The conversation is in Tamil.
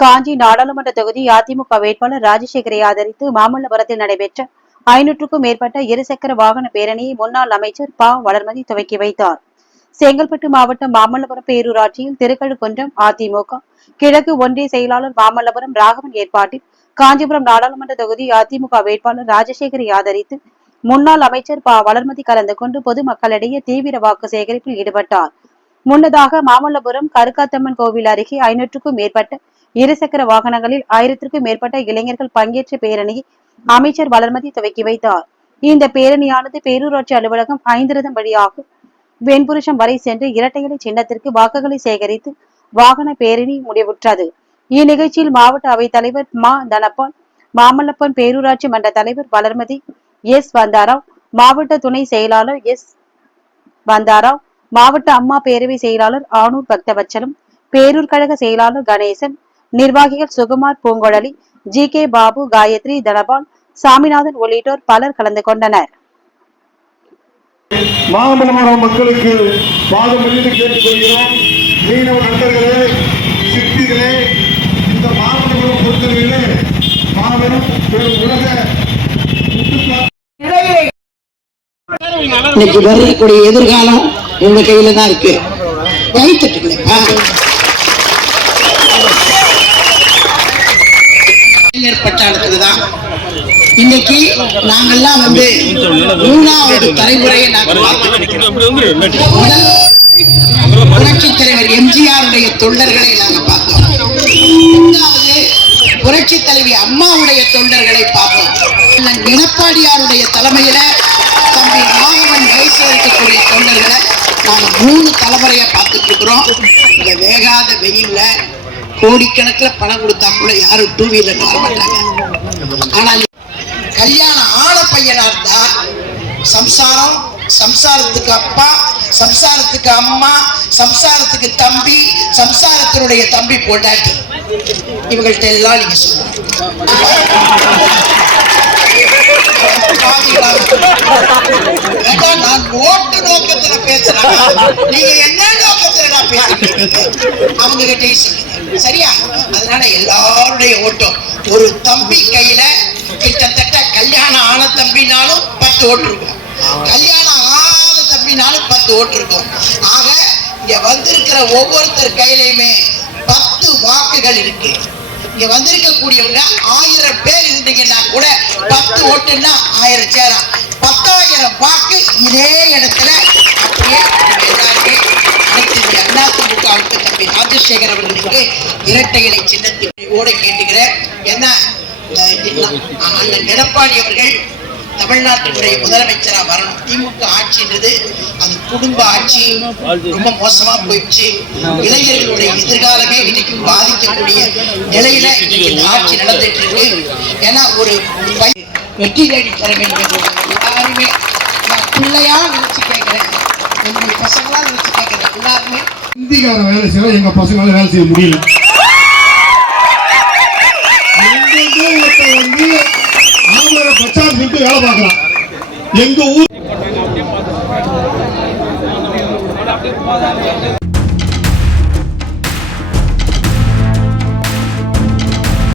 காஞ்சி நாடாளுமன்ற தொகுதி அதிமுக வேட்பாளர் ராஜசேகரை ஆதரித்து மாமல்லபுரத்தில் நடைபெற்ற ஐநூற்றுக்கும் மேற்பட்ட இருசக்கர வாகன பேரணியை முன்னாள் அமைச்சர் ப. வளர்மதி துவக்கி வைத்தார். செங்கல்பட்டு மாவட்டம் மாமல்லபுரம் பேரூராட்சியில் திருக்கழுக்குன்றம் அதிமுக. கிழக்கு ஒன்றிய செயலாளர் மாமல்லபுரம் ராகவன் ஏற்பாட்டில் காஞ்சிபுரம் நாடாளுமன்ற தொகுதி அதிமுக வேட்பாளர் ராஜசேகரை ஆதரித்து முன்னாள் அமைச்சர் ப. வளர்மதி கலந்து கொண்டு பொதுமக்களிடையே தீவிர வாக்கு சேகரிப்பில் ஈடுபட்டார். முன்னதாக மாமல்லபுரம் கருக்காத்தம்மன் கோவில் அருகே ஐநூற்றுக்கும் மேற்பட்ட இருசக்கர வாகனங்களில் ஆயிரத்திற்கும் மேற்பட்ட இளைஞர்கள் பங்கேற்ற பேரணியை அமைச்சர் வளர்மதி துவக்கி வைத்தார். இந்த பேரணியானது பேரூராட்சி அலுவலகம் ஐந்திரதம் வழியாக வெண்புருஷம் வரை சென்று இரட்டையலை சின்னத்திற்கு வாக்குகளை சேகரித்து வாகன பேரணி முடிவுற்றது. இந்நிகழ்ச்சியில் மாவட்ட அவைத் தலைவர் மா. தனபால் மாமல்லப்பன் பேரூராட்சி மன்ற தலைவர் வளர்மதி எஸ். வந்தாராவ் மாவட்ட துணை செயலாளர் எஸ். வந்தாராவ் மாவட்ட அம்மா பேரவை செயலாளர் ஆனூர் பக்தவச்சலம் பேரூர் கழக செயலாளர் கணேசன் நிர்வாகிகள் சுகுமார் பூங்கொழலி ஜி கே பாபு காயத்ரி தனபால் சாமிநாதன் உள்ளிட்டோர் பலர் கலந்து கொண்டனர். மாமல்லபுரம் மக்களுக்கு பாதம் எழுதி கேட்டுக்கொள்கிறோம். மீனவ நண்பர்களே சிற்பிகளே இந்த மாமல்லபுரம் பொறுத்தவரையிலே மாபெரும் பெரும் உலக இன்னைக்கு வரக்கூடிய எதிர்காலம் உங்க கையில தான் இருக்கு கைத்தட்டுங்களேப்பா ஏற்பட்டாளத்துக்கு தான் இன்னைக்கு நாங்கெல்லாம் வந்து மூணாவது தலைமுறையை நாங்கள் புரட்சித் தலைவர் எம்ஜிஆருடைய தொண்டர்களை நாங்கள் பார்த்தோம். மூணாவது புரட்சி தலைவி அம்மாவுடைய தொண்டர்களை பார்த்தோம். எடப்பாடியாருடைய தலைமையில தம்பி ராகவன் வயசுல இருக்கக்கூடிய தொண்டர்களை நாங்கள் மூணு தலைமுறையா பார்த்துட்டு இருக்கிறோம் இந்த வேகாத வெயில்ல கோடிக்கணக்கில் பணம் கொடுத்தா கூட யாரும் டூ வீலர் வர மாட்டாங்க. ஆனால் கல்யாணம் ஆன பையனா இருந்தா சம்சாரம் சம்சாரத்துக்கு அப்பா சம்சாரத்துக்கு அம்மா சம்சாரத்துக்கு தம்பி சம்சாரத்தினுடைய தம்பி பொண்டாட்டி. இவங்கள்ட்ட எல்லாம் நீங்க சொல்லுங்க. நான் ஓட்டு நோக்கத்துல பேசுறேன்? நீங்க என்ன நோக்கத்துல நான் பேசுறேன் அவங்க கிட்டே சொல்லுங்க. சரியா? அதனால எல்லாருடைய ஓட்டம். ஒரு தம்பி கையில பத்து ஓட்டு இருக்கும் கல்யாணம் ஆகாத தம்பினாலும் பத்து ஓட்டு இருக்கும் ஆக இங்க வந்திருக்கிற ஒவ்வொருத்தர் கையிலையுமே பத்து வாக்குகள் இருக்கு. இங்க வந்திருக்கக்கூடியவங்க ஆயிரம் பேர் இருந்தீங்கன்னா கூட பத்து ஓட்டுன்னா ஆயிரம் சேரா. பத்தாயிரம் வாக்கு இதே இடத்துல அப்படியே எல்லாருமே அனைத்து அண்ணா திமுகவுக்கு தம்பி ராஜசேகர் அவர்களுக்கு இரட்டை இலை ஓட கேட்டுக்கிறேன். என்ன அந்த அண்ணன் எடப்பாடி அவர்கள் தமிழ்நாட்டினுடைய முதலமைச்சரா வரணும். திமுக ஆட்சின்றது அது குடும்ப ஆட்சி. ரொம்ப மோசமா போயிடுச்சு. இளைஞர்களுடைய எதிர்காலமே இன்னைக்கு பாதிக்கக்கூடிய நிலையில இன்னைக்கு ஆட்சி நடந்துட்டு இருக்கு. ஏன்னா ஒரு வெற்றி தேடி தர வேண்டும் எல்லாருமே நான் பிள்ளையா நினைச்சு கேட்கிறேன். என்னுடைய பசங்களா நினைச்சு கேட்கிறேன். எல்லாருமே இந்திக்கார வேலை செய்யலாம் எங்க பசங்களால வேலை செய்ய முடியல. எங்க ஊர்